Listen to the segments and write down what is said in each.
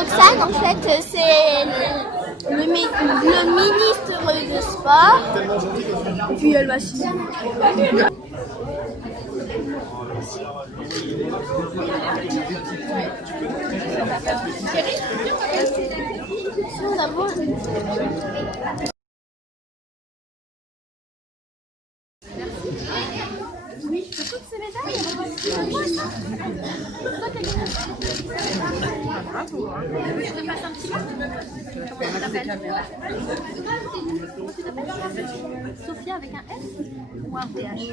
Roxane, en fait, c'est le ministre de sport. Et puis elle va signer. Sinon, d'abord. Oui, c'est toutes ces médailles. Bravo. Je te passe un petit mot. Comment tu t'appelles? Comment tu t'appelles? Sophia avec un S ou un PH?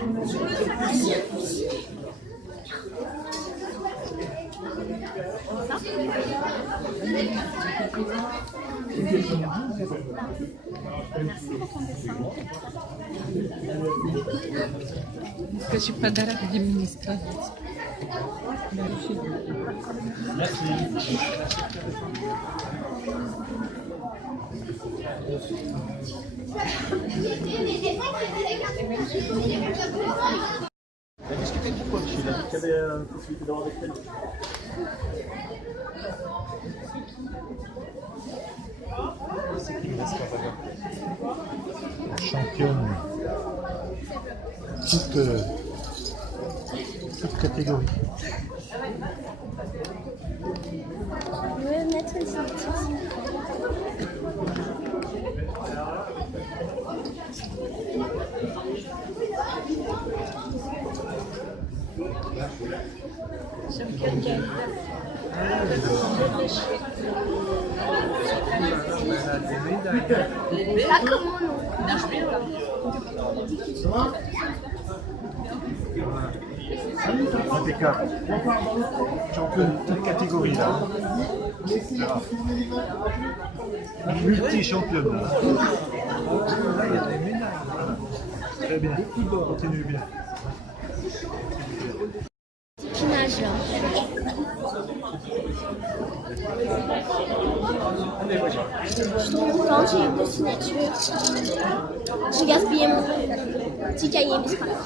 Merci pour ton dessin. Скажи подарок администрации. Discuter du coach, il a dit qu'il y avait une possibilité d'avoir des crédits. Championne. Toute catégorie. Je vais mettre ici. Ah, comment non? Impeccable. Championne de toute catégorie là. Multi-championne là. Là, il y a des médailles. Très bien. Continue bien. Qui nage là? Je suis trop contente, j'ai eu 2 signatures. J'ai gaspillé mon petit cahier, mais c'est pas grave.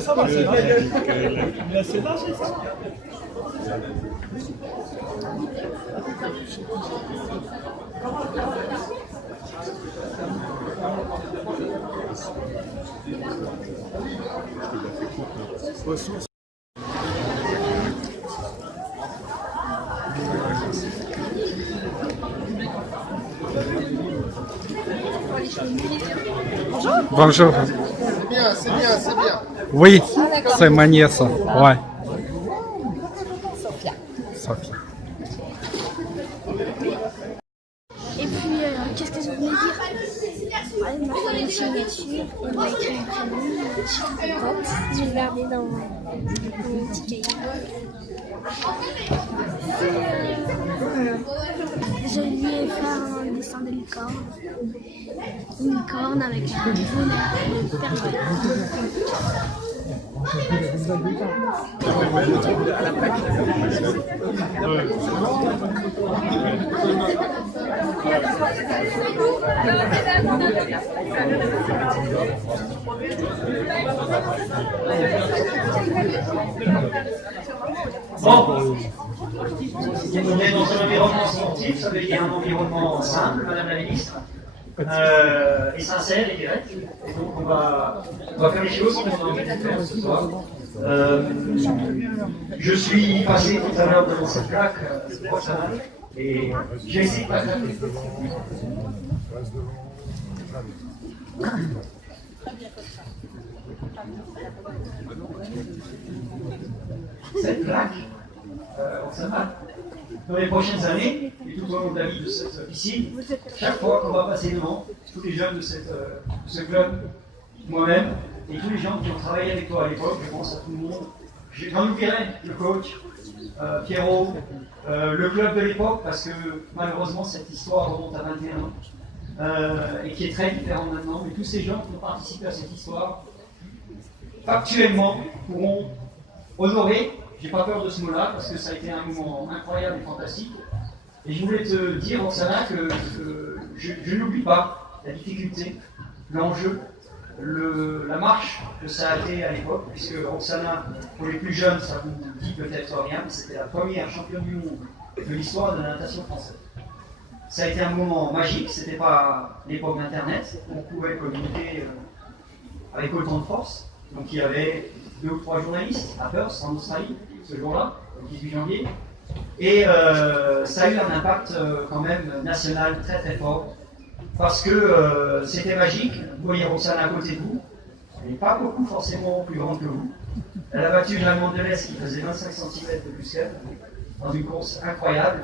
Ça va, c'est mais c'est là, c'est ça. Bonjour. C'est bien, c'est bien, c'est bien. Oui, c'est ma nièce. Ouais. Sophia. Et puis, qu'est-ce que je voulais dire? Ouais, il m'a fait une signature, il m'a écrit un prénom, une petite note. Je l'ai gardé dans mon petit cahier. Je lui ai fait un dessin de licorne. Une licorne avec un bonnet de Père Bon, on est dans un environnement sportif, ça veut dire un environnement simple, Madame la Ministre, et sincère et direct. Et donc on va faire les choses comme on a envie de faire ce soir. Je suis passé tout à l'heure devant cette plaque, et j'ai essayé de pas taper. Cette plaque, dans les prochaines années, et tout au long de la vie de cette piscine, chaque fois qu'on va passer devant, tous les jeunes de ce club, moi-même, et tous les gens qui ont travaillé avec toi à l'époque, je pense à tout le monde, j'en oublierai le coach, Pierrot, le club de l'époque, parce que malheureusement cette histoire remonte à 21 ans, et qui est très différente maintenant, mais tous ces gens qui ont participé à cette histoire, factuellement, pourront honorer, j'ai pas peur de ce mot-là, parce que ça a été un moment incroyable et fantastique, et je voulais te dire, Roxana, que je n'oublie pas la difficulté, l'enjeu, la marche que ça a été à l'époque, puisque Roxana, pour les plus jeunes, ça vous dit peut-être rien, mais c'était la première championne du monde de l'histoire de la natation française. Ça a été un moment magique, c'était pas l'époque d'Internet, on pouvait communiquer avec autant de force. Donc il y avait 2 ou 3 journalistes à Perth, en Australie, ce jour-là, le 18 janvier. Et ça a eu un impact quand même national très très fort, parce que c'était magique. Vous voyez Roxana à côté de vous, elle n'est pas beaucoup forcément plus grande que vous. Elle a battu une Allemande de l'Est qui faisait 25 cm de plus qu'elle, dans une course incroyable,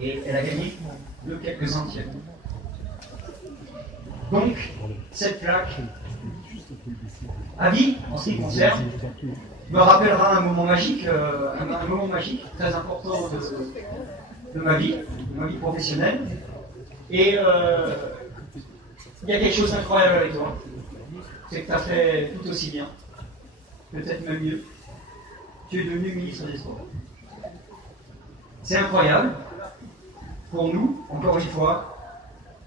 et elle a gagné de quelques centièmes. Donc, cette plaque, à vie, en ce qui me concerne, me rappellera un moment magique très important de ma vie professionnelle. Et il y a quelque chose d'incroyable avec toi, c'est que tu as fait tout aussi bien, peut-être même mieux. Tu es devenu ministre des Sports. C'est incroyable. Pour nous, encore une fois,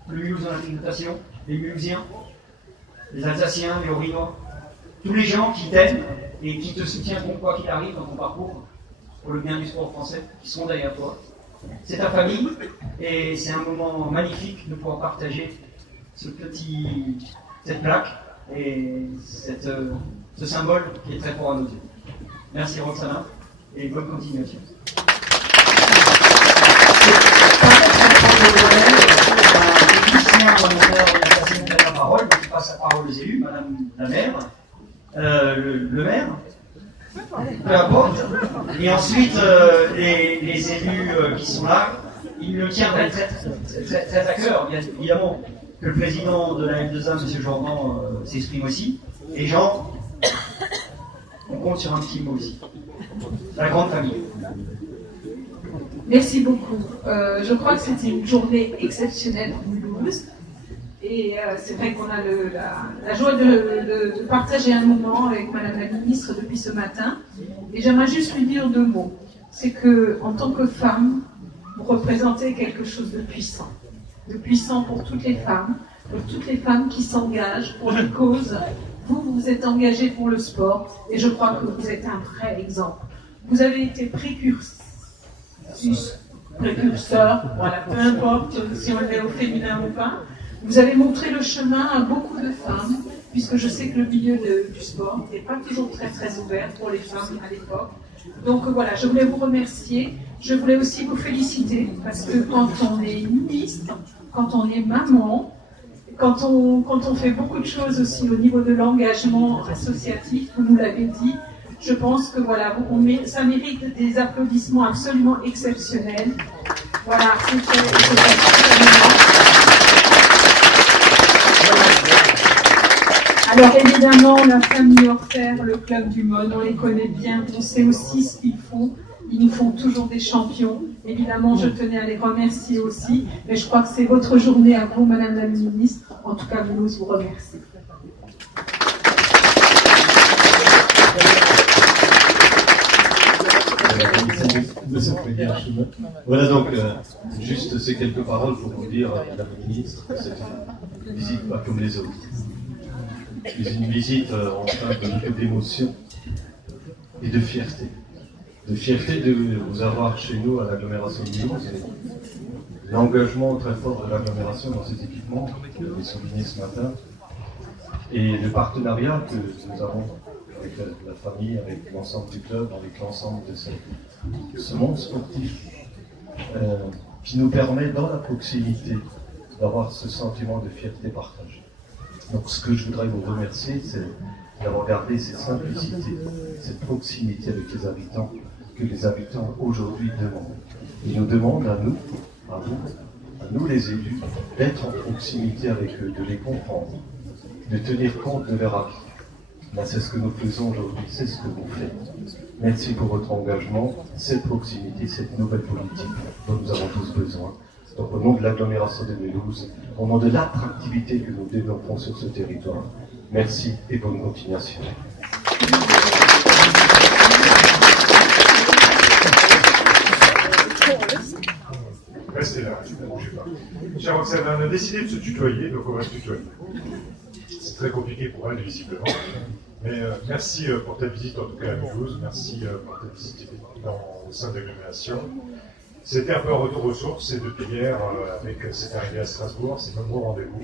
le Mulhouse Olympique de natation, les Mulhousiens, les Alsaciens, les Haut-Rhinois, tous les gens qui t'aiment et qui te soutiendront quoi qu'il arrive dans ton parcours pour le bien du sport français, qui seront derrière toi. C'est ta famille et c'est un moment magnifique de pouvoir partager cette plaque et ce symbole qui est très fort à nos yeux. Merci Roxana et bonne continuation. La parole, je passe la parole aux élus, Madame la maire, le maire, peu importe, et ensuite les élus qui sont là, ils le tiendraient très à cœur, bien évidemment, que le président de la M2A, M. Jordan, s'exprime aussi, et Jean, on compte sur un petit mot aussi. La grande famille. Merci beaucoup. Je crois que c'était une journée exceptionnelle pour Mulhouse. Et c'est vrai qu'on a la joie de partager un moment avec Madame la Ministre depuis ce matin. Et j'aimerais juste lui dire 2 mots. C'est que, en tant que femme, vous représentez quelque chose de puissant. De puissant pour toutes les femmes qui s'engagent pour les causes. Vous, vous êtes engagée pour le sport. Et je crois que vous êtes un vrai exemple. Vous avez été précurseur, voilà, peu importe si on est au féminin ou pas. Vous avez montré le chemin à beaucoup de femmes, puisque je sais que le milieu du sport n'était pas toujours très très ouvert pour les femmes à l'époque. Donc voilà, je voulais vous remercier. Je voulais aussi vous féliciter, parce que quand on est ministre, quand on est maman, quand on fait beaucoup de choses aussi au niveau de l'engagement associatif, vous nous l'avez dit, je pense que voilà, ça mérite des applaudissements absolument exceptionnels. Voilà, c'était alors évidemment, la famille Orfer, le club du Mode, on les connaît bien, on sait aussi ce qu'ils font. Ils nous font toujours des champions. Évidemment, je tenais à les remercier aussi, mais je crois que c'est votre journée à vous, Madame la Ministre. En tout cas, Mulhouse vous remercie. Voilà donc juste ces quelques paroles pour vous dire, Madame la Ministre, que c'est une visite pas comme les autres. C'est une visite empreinte d'émotion et de fierté. De fierté de vous avoir chez nous à l'agglomération de Mulhouse. L'engagement très fort de l'agglomération dans ces équipements, que vous avez souligné ce matin, et le partenariat que nous avons avec la famille, avec l'ensemble du club, avec l'ensemble de ce monde sportif, qui nous permet dans la proximité d'avoir ce sentiment de fierté partagée. Donc ce que je voudrais vous remercier, c'est d'avoir gardé cette simplicité, cette proximité avec les habitants, que les habitants aujourd'hui demandent. Ils nous demandent à nous, à vous, à nous les élus, d'être en proximité avec eux, de les comprendre, de tenir compte de leur avis. Là, c'est ce que nous faisons aujourd'hui, c'est ce que vous faites. Merci pour votre engagement, cette proximité, cette nouvelle politique dont nous avons tous besoin. Donc au nom de l'agglomération de Mulhouse, au nom de l'attractivité que nous développons sur ce territoire, merci et bonne continuation. restez là, ne bougez pas. Chère Roxane, on a décidé de se tutoyer, donc on va se tutoyer. C'est très compliqué pour elle, visiblement. Mais merci pour ta visite, en tout cas à Mulhouse. Merci pour ta visite au sein de l'agglomération. C'était un peu un retour aux sources, et depuis hier, avec cette arrivée à Strasbourg, ces nombreux rendez-vous.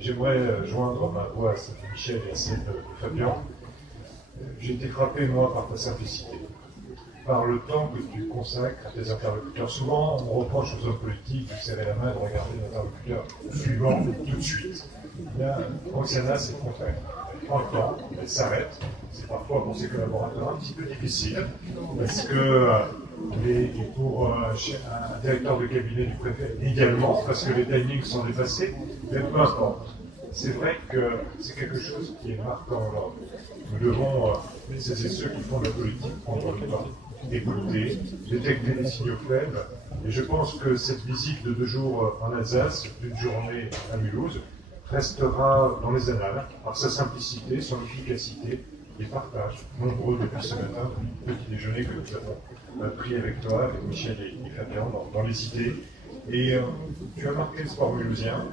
J'aimerais joindre ma voix à celle de Michel et à celle de Fabien. J'ai été frappé, moi, par ta simplicité, par le temps que tu consacres à tes interlocuteurs. Souvent, on reproche aux hommes politiques de serrer la main, de regarder l'interlocuteur suivant tout de suite. Là, Roxana, c'est le contraire. Elle prend le temps, elle s'arrête. C'est parfois pour ses collaborateurs un petit peu difficile, parce que, et pour un directeur de cabinet du préfet également, parce que les timings sont dépassés, mais peu importe. C'est vrai que c'est quelque chose qui est marquant aujourd'hui. Nous devons, celles et ceux qui font de la politique, prendre le temps, écouter, détecter les signaux faibles. Et je pense que cette visite de 2 jours en Alsace, d'une journée à Mulhouse, restera dans les annales par sa simplicité, son efficacité, les partages nombreux depuis ce matin, depuis le petit déjeuner que nous avons pris avec toi, avec Michel et Fabien, dans les idées. Et tu as marqué le sport mulhousien.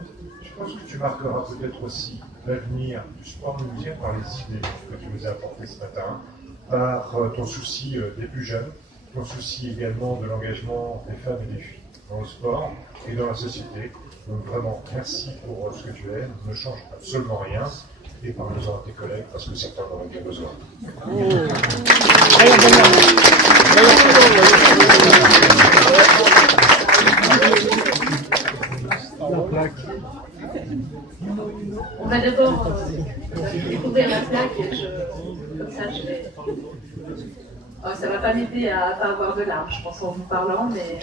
Je pense que tu marqueras peut-être aussi l'avenir du sport mulhousien par les idées que tu nous as apportées ce matin, par ton souci des plus jeunes, ton souci également de l'engagement des femmes et des filles dans le sport et dans la société. Donc vraiment, merci pour ce que tu es. Ne change absolument rien. Et parle-en à tes collègues parce que certains en ont bien besoin. On va d'abord découvrir la plaque et comme ça je vais... Oh, ça va pas m'aider à pas avoir de larmes, je pense, en vous parlant, mais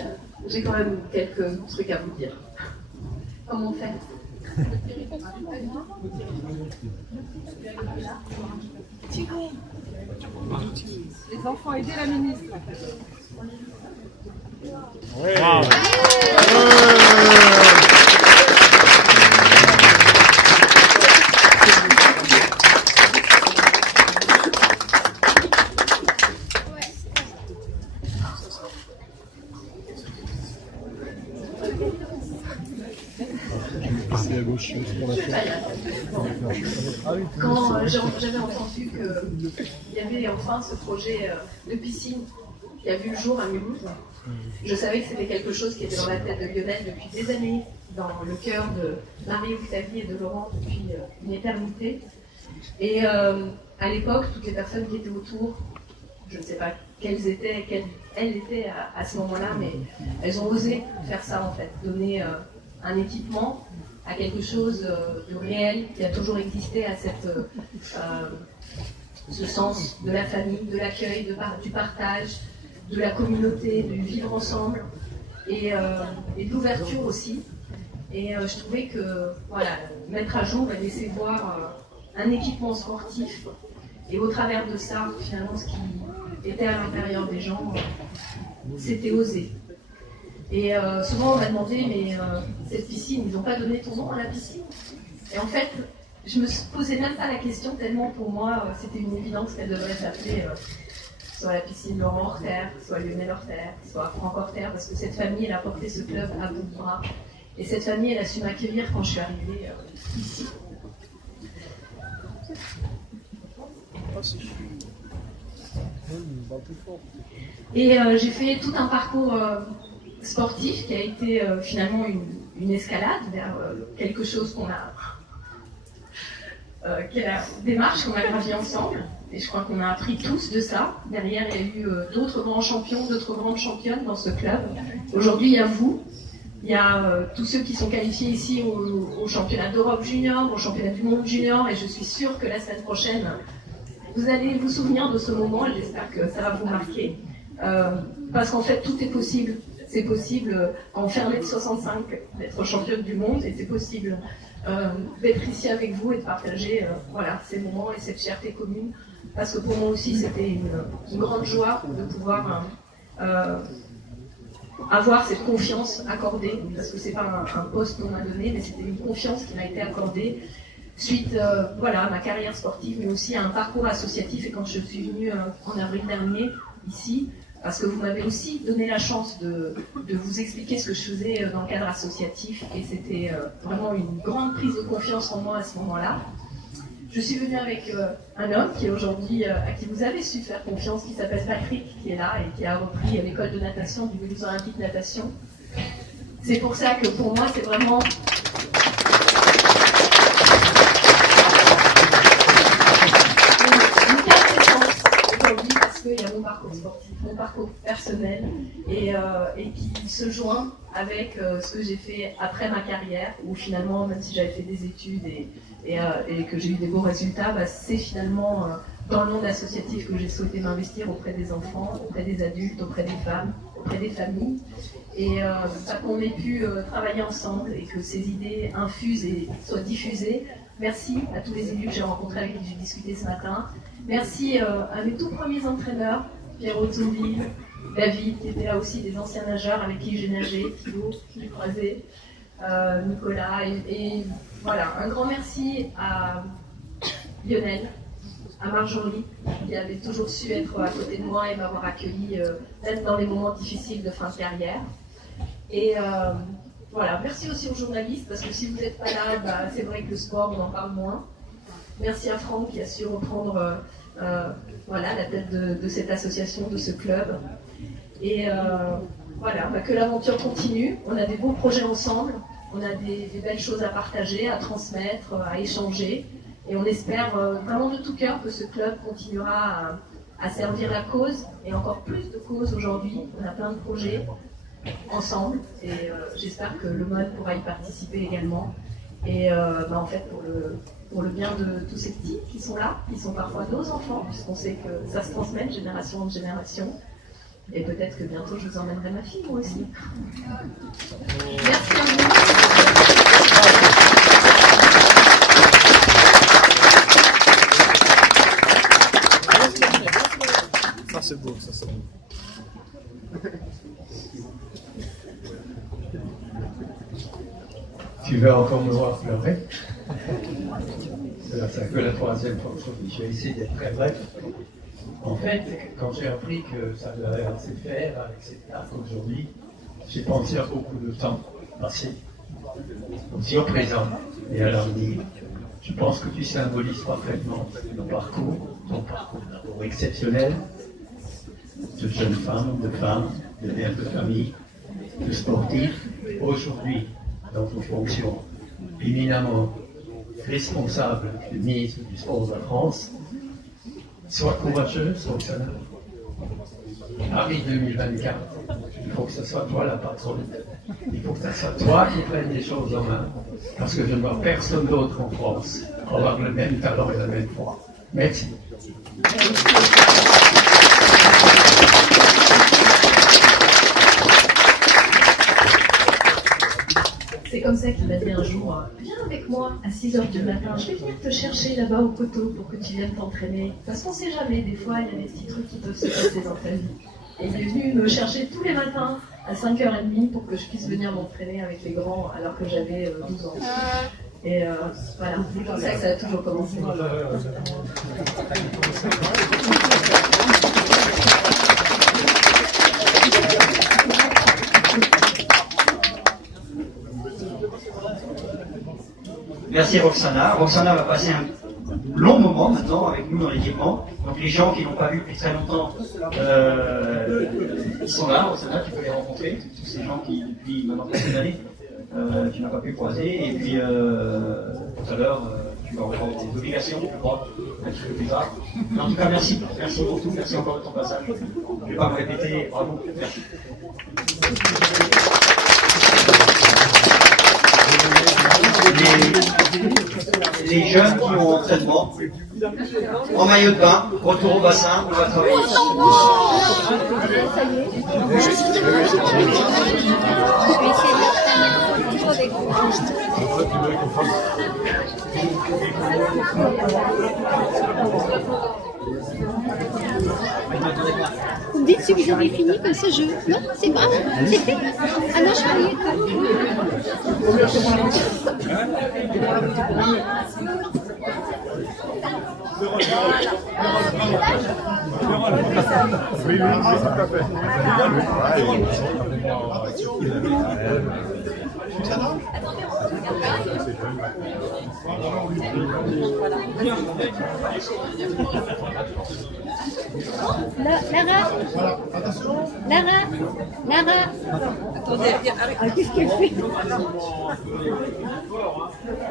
j'ai quand même quelques trucs à vous dire. Comment on fait? Les enfants, aidez la ministre. Quand j'avais entendu qu'il y avait enfin ce projet de piscine qui a vu le jour à Mulhouse, je savais que c'était quelque chose qui était dans la tête de Lionel depuis des années, dans le cœur de Marie-Octavie et de Laurent depuis une éternité. Et à l'époque, toutes les personnes qui étaient autour, je ne sais pas quelles elles étaient à ce moment-là, mais elles ont osé faire ça en fait, donner un équipement à quelque chose de réel qui a toujours existé, à ce sens de la famille, de l'accueil, du partage, de la communauté, du vivre ensemble et de l'ouverture aussi. Et je trouvais que voilà, mettre à jour et laisser voir un équipement sportif et au travers de ça, finalement, ce qui était à l'intérieur des gens, c'était osé. Et souvent on m'a demandé, mais cette piscine, ils n'ont pas donné ton nom à la piscine? Et en fait, je me posais même pas la question, tellement pour moi, c'était une évidence qu'elle devrait s'appeler soit la piscine Laurent Horter, soit Lionel Horter, soit Franck Horter, parce que cette famille, elle a porté ce club à bout de bras. Et cette famille, elle a su m'accueillir quand je suis arrivée ici. Et j'ai fait tout un parcours sportif qui a été finalement une escalade vers quelque chose qui est la démarche qu'on a gravie ensemble. Et je crois qu'on a appris tous de ça. Derrière, il y a eu d'autres grands champions, d'autres grandes championnes dans ce club. Aujourd'hui, il y a vous. Il y a tous ceux qui sont qualifiés ici au championnat d'Europe junior, au championnat du monde junior. Et je suis sûre que la semaine prochaine, vous allez vous souvenir de ce moment. Et j'espère que ça va vous marquer. Parce qu'en fait, tout est possible. C'est possible en faire les 65 d'être championne du monde. Et c'est possible d'être ici avec vous et de partager voilà, ces moments et cette fierté commune. Parce que pour moi aussi, c'était une grande joie de pouvoir avoir cette confiance accordée, parce que c'est pas un poste qu'on m'a donné, mais c'était une confiance qui m'a été accordée suite voilà, à ma carrière sportive, mais aussi à un parcours associatif. Et quand je suis venue en avril dernier, ici, parce que vous m'avez aussi donné la chance de vous expliquer ce que je faisais dans le cadre associatif, et c'était vraiment une grande prise de confiance en moi à ce moment-là. Je suis venue avec un homme qui est aujourd'hui, à qui vous avez su faire confiance, qui s'appelle Patrick, qui est là et qui a repris l'école de natation du Mulhouse Olympique Natation. C'est pour ça que pour moi, c'est vraiment... une quintessence aujourd'hui, parce qu'il y a mon parcours sportif, mon parcours personnel, et qui se joint avec ce que j'ai fait après ma carrière, où finalement, même si j'avais fait des études et que j'ai eu des beaux résultats, bah, c'est finalement dans le monde associatif que j'ai souhaité m'investir auprès des enfants, auprès des adultes, auprès des femmes, auprès des familles, et qu'on ait pu travailler ensemble et que ces idées infusent et soient diffusées. Merci à tous les élus que j'ai rencontrés, avec qui j'ai discuté ce matin. Merci à mes tout premiers entraîneurs, Pierrot Tourville, David, qui était là aussi, des anciens nageurs avec qui j'ai nagé, Thilo, qui j'ai croisé, Nicolas, et voilà, un grand merci à Lionel, à Marjorie, qui avait toujours su être à côté de moi et m'avoir accueilli, même dans les moments difficiles de fin de carrière. Et voilà, merci aussi aux journalistes, parce que si vous n'êtes pas là, bah, c'est vrai que le sport, on en parle moins. Merci à Franck qui a su reprendre voilà, la tête de cette association, de ce club. Et voilà, bah, que l'aventure continue. On a des beaux projets ensemble, on a des belles choses à partager, à transmettre, à échanger. Et on espère vraiment de tout cœur que ce club continuera à servir la cause, et encore plus de causes aujourd'hui. On a plein de projets ensemble, et j'espère que le MON pourra y participer également. Et bah, en fait, pour le bien de tous ces petits qui sont là, qui sont parfois nos enfants, puisqu'on sait que ça se transmet de génération en génération. Et peut-être que bientôt je vous emmènerai ma fille, moi aussi. Merci à vous. Ça c'est beau, ça c'est beau. Tu vas encore me voir pleurer. C'est que la troisième fois que je vais essayer d'être très bref. En fait, quand j'ai appris que ça devait se faire avec cette carte aujourd'hui, j'ai pensé à beaucoup de temps passé, aussi au présent et à l'avenir. Je pense que tu symbolises parfaitement ton parcours d'abord exceptionnel, de jeunes femmes, de mères de famille, de sportifs, aujourd'hui dans une fonction éminemment responsable du ministre du Sport de la France. Sois courageuse, Roxana. Arrive 2024, il faut que ce soit toi la patronne. Il faut que ce soit toi qui prennes les choses en main, parce que je ne vois personne d'autre en France avoir le même talent et la même foi. Merci. C'est comme ça qu'il m'a dit un jour, viens avec moi à 6h du matin, je vais venir te chercher là-bas au coteau pour que tu viennes t'entraîner. Parce qu'on ne sait jamais, des fois il y a des petits trucs qui peuvent se passer dans ta vie. Et il est venu me chercher tous les matins à 5h30 pour que je puisse venir m'entraîner avec les grands alors que j'avais 12 ans. Et voilà, c'est comme ça que ça a toujours commencé. Merci Roxana. Roxana va passer un long moment maintenant avec nous dans l'équipement. Donc les gens qui n'ont pas vu depuis très longtemps, ils sont là. Roxana, tu peux les rencontrer. Tous ces gens qui, depuis maintenant quelques années, tu n'as pas pu croiser. Et puis tout à l'heure, tu vas avoir des obligations, je crois, un petit peu plus tard. Mais en tout cas, merci. Merci pour tout. Merci encore de ton passage. Je ne vais pas me répéter. Bravo. Merci. Les jeunes qui ont entraînement, en maillot de bain, retour au bassin, on va travailler. Vous me dites si vous avez fini que ce jeu. Non, c'est pas. C'est fait. Ah non, je croyais que... Oui, tout à fait. Lara, Lara. Attendez, qu'est-ce qu'elle fait?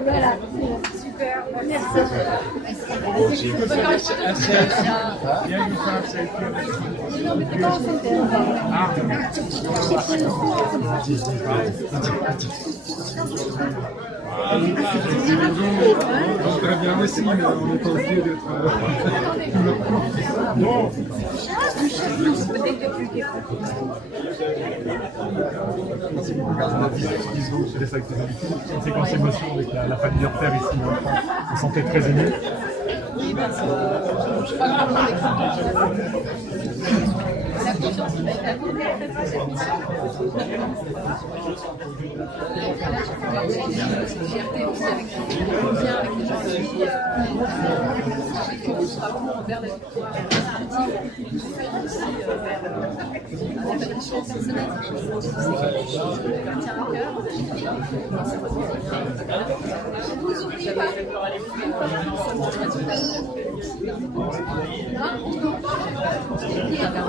Voilà. Super. Merci. Très bien aussi, mais on est pas obligé d'être. Si vous regardez la vidéo, je laisse avec tes habitudes, une séquence émotion avec la famille Orfer ici, on se sentait très ému. La confiance qui m'a été accordée, en fait, c'est cette mission. Cette fierté aussi avec les gens avec qui j'ai vécu ce parcours vers la victoire sportive, aussi vers l'épanouissement personnel. C'est quelque chose qui me tient à cœur. Vous n'oubliez pas.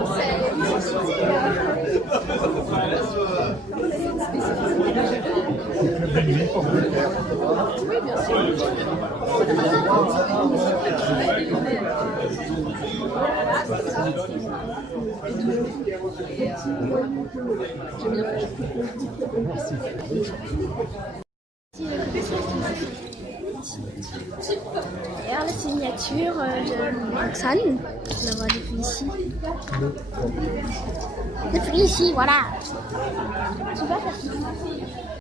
Oui, bien sûr. Et alors la signature de Roxane, je la vois depuis ici. Depuis ici, voilà. Tu vas faire